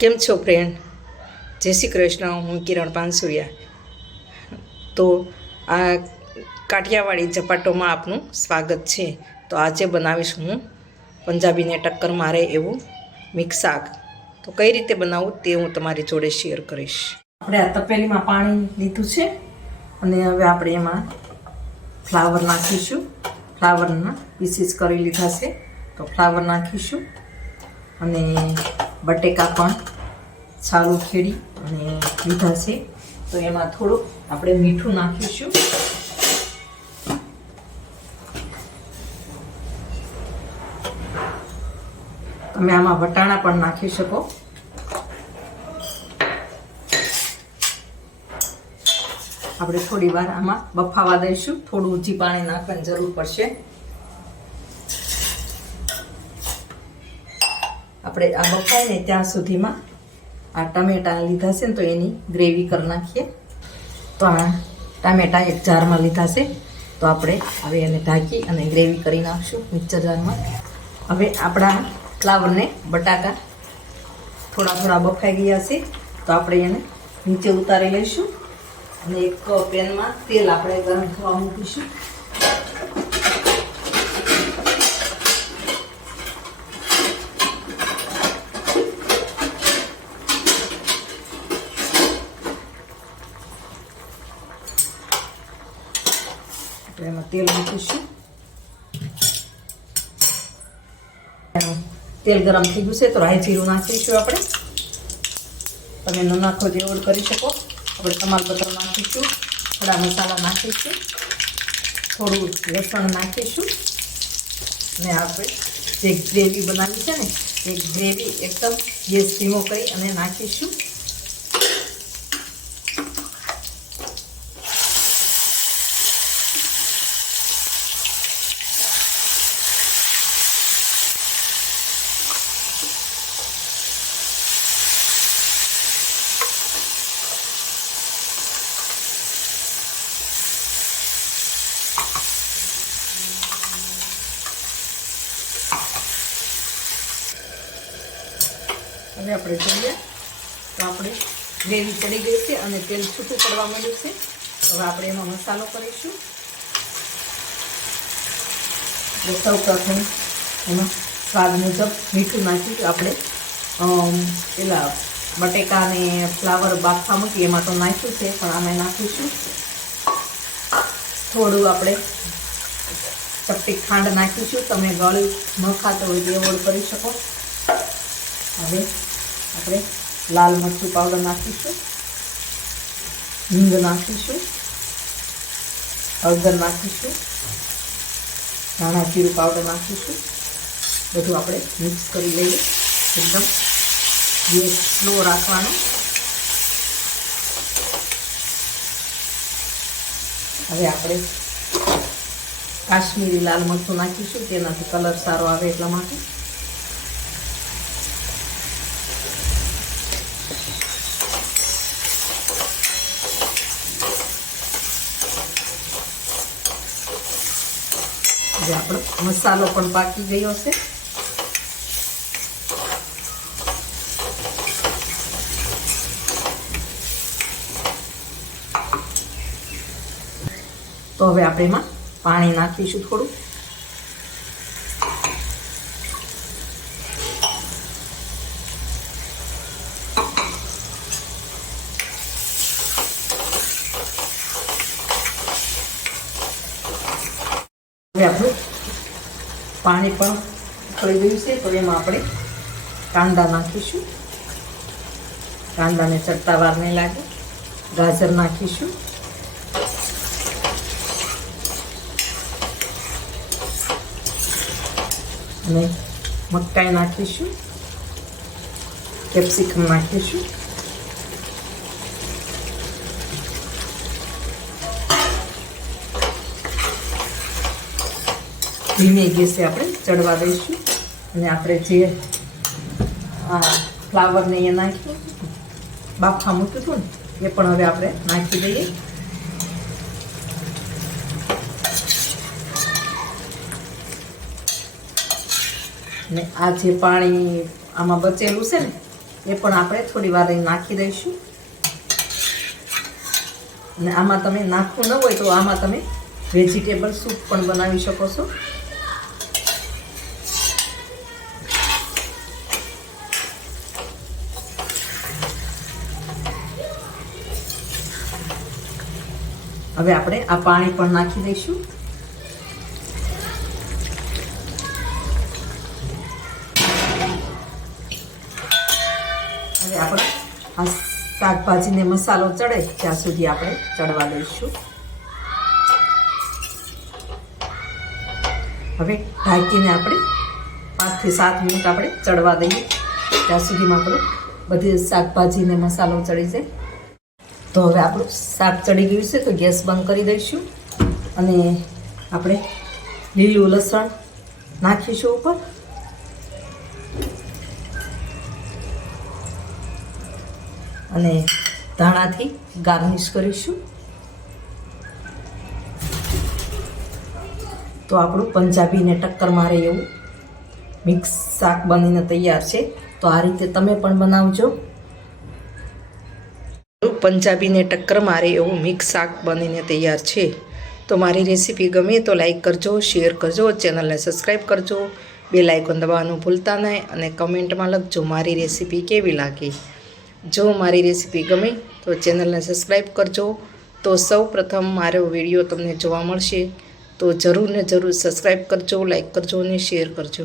કેમ છો ફ્રેન્ડ? જય શ્રી કૃષ્ણ. હું કિરણ પાનસુરિયા. તો આ કાઠિયાવાડી ઝપાટોમાં આપનું સ્વાગત છે. તો આજે બનાવીશ હું પંજાબીને ટક્કર મારે એવું મિક્સ શાક. તો કઈ રીતે બનાવવું તે હું તમારી જોડે શેર કરીશ. આપણે આ તપેલીમાં પાણી લીધું છે અને હવે આપણે એમાં ફ્લાવર નાખીશું. ફ્લાવરના પીસીસ કરી લીધા છે તો ફ્લાવર નાખીશું અને બટેકા પણ સારું ખેડી અને લીધા છે. તો એમાં થોડું આપણે મીઠું નાખીશું. તમે આમાં વટાણા પણ નાખી શકો. આપણે થોડી વાર આમાં બફાવા દઈશું. થોડું ઊંચી પાણી નાખવાની જરૂર પડશે. આપણે આ બફાય ને ત્યાં સુધીમાં આ ટામેટા લીધા છે ને તો એની ગ્રેવી કરી નાખીએ. તો આ ટામેટા એક જારમાં લીધા છે તો આપણે હવે એને ઢાંકી અને ગ્રેવી કરી નાખશું મિક્સર જારમાં. હવે આપણા ફ્લાવરને બટાકા થોડા થોડા બફાઈ ગયા છે તો આપણે એને નીચે ઉતારી લઈશું અને એક પેનમાં તેલ આપણે ગરમ થવા મૂકીશું. એમાં તેલ મૂકીશું. તેલ ગરમ થઈ ગયું છે તો રાઈ જીરું નાખીશું. આપણે તમે ન નાખો તે એડ કરી શકો. આપણે તમાલપત્ર નાખીશું, થોડા મસાલા નાખીશું, થોડું લસણ નાખીશું અને આપણે જે ગ્રેવી બનાવી છે ને એ ગ્રેવી એકદમ ગેસ ધીમો કરી અને નાખીશું. હવે આપણે જોઈએ તો આપણે ગ્રેવી ચડી ગઈ છે અને તેલ છૂટું પડવા માંડ્યું છે. હવે આપણે એમાં મસાલો કરીશું. સૌ પ્રથમ એમાં સ્વાદ મુજબ મીઠું નાખીશું. આપણે પેલા બટેકા અને ફ્લાવર બાફવા મૂકી એમાં તો નાખ્યું છે પણ આમાં નાખીશું. થોડું આપણે ચપટી ખાંડ નાખીશું. તમે ગળી ન ખાતો હોય તો એવોર્ડ કરી શકો. હવે આપણે લાલ મરચું પાવડર નાખીશું, હિંગ નાખીશું, હળદર નાખીશું, ધાણા જીરું પાવડર નાખીશું. બધું આપણે મિક્સ કરી લઈએ. એકદમ ગેસ સ્લો રાખવાનો. હવે આપણે કાશ્મીરી લાલ મરચું નાખીશું. તેનાથી કલર સારો આવે એટલા માટે. હવે આપણો મસાલો પણ પાકી ગયો છે. તો હવે આપણે એમાં પાણી નાખીશું થોડું. હવે આપણું પાણી પણ ઉકળી ગયું છે તો એમાં આપણે કાંદા નાખીશું. કાંદાને ચડતા વાર નહીં લાગે. ગાજર નાખીશું. અને મકાઈ નાખીશું, કેપ્સિકમ નાખીશું. ધીમે ગેસે આપણે ચડવા દઈશું અને આપણે જે ફ્લાવરને એ નાખ્યું બાફા મૂક્યું હતું ને એ પણ હવે આપણે નાખી દઈએ. અને આ જે પાણી આમાં બચેલું છે ને એ પણ આપણે થોડી વાર નાખી દઈશું. અને આમાં તમે નાખવું ન હોય તો આમાં તમે વેજીટેબલ સૂપ પણ બનાવી શકો છો. હવે આપણે આ પાણી પણ નાખી દઈશું. હવે આપણે આ શાકભાજીને મસાલો ચડે ત્યાં સુધી આપણે ચડવા દઈશું. હવે ઢાંકીને આપણે 5 થી 7 મિનિટ આપણે ચડવા દઈએ. ત્યાં સુધીમાં આપણું બધી શાકભાજીને મસાલો ચડી જાય. તો હવે આપણું શાક ચડી ગયું છે તો ગેસ બંધ કરી દઈશું. અને આપણે લીલું લસણ નાખીશું ઉપર. અને ધાણાથી ગાર્નિશ કરીશું. તો આપણું પંજાબીને ટક્કર મારે એવું મિક્સ શાક બનીને તૈયાર છે. તો આ રીતે તમે પણ બનાવજો. પંજાબીને ટક્કર મારે એવું મિક્સ શાક બનીને તૈયાર છે. તો મારી રેસીપી ગમે તો લાઈક કરજો, શેર કરજો, ચેનલને સબસ્ક્રાઈબ કરજો, બેલ આઇકોન દબાવવાનું ભૂલતા નહીં અને કમેન્ટમાં લખજો મારી રેસીપી કેવી લાગી. જો મારી રેસીપી ગમે તો ચેનલને સબસ્ક્રાઈબ કરજો. તો સૌ પ્રથમ મારો વિડીયો તમને જોવા મળશે તો જરૂર ને જરૂર સબસ્ક્રાઈબ કરજો, લાઈક કરજો અને શેર કરજો.